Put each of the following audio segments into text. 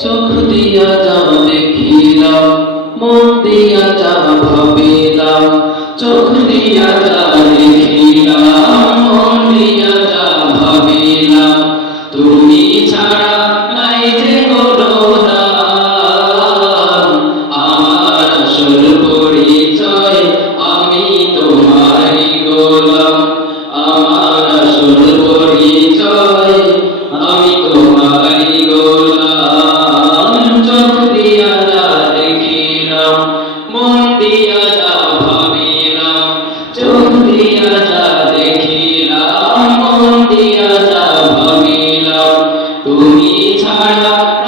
চোখ দিয়া যা দেখিলাম, মন দিয়া যা ভাবিলাম, চোখ দিয়া যা দেখিলাম, মন দিয়া যা ভাবিলাম, তুমি ছাড়া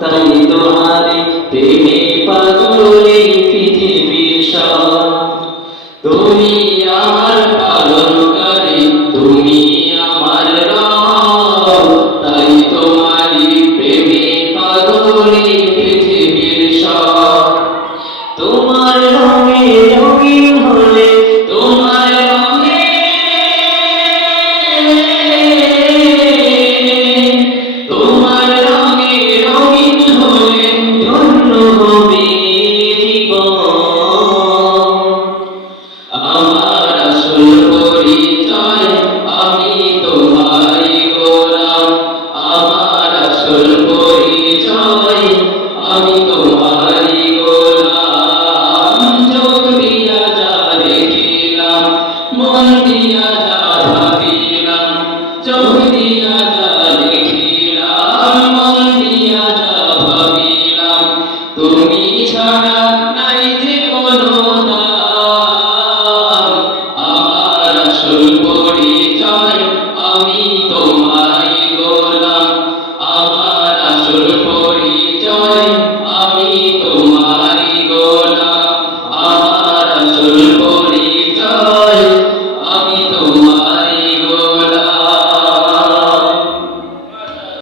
তাই তোমারে প্রেমে পাগলে পৃথিবীর সব। তুমি আমার পাগল রাসূল কই জয় আমি তোমার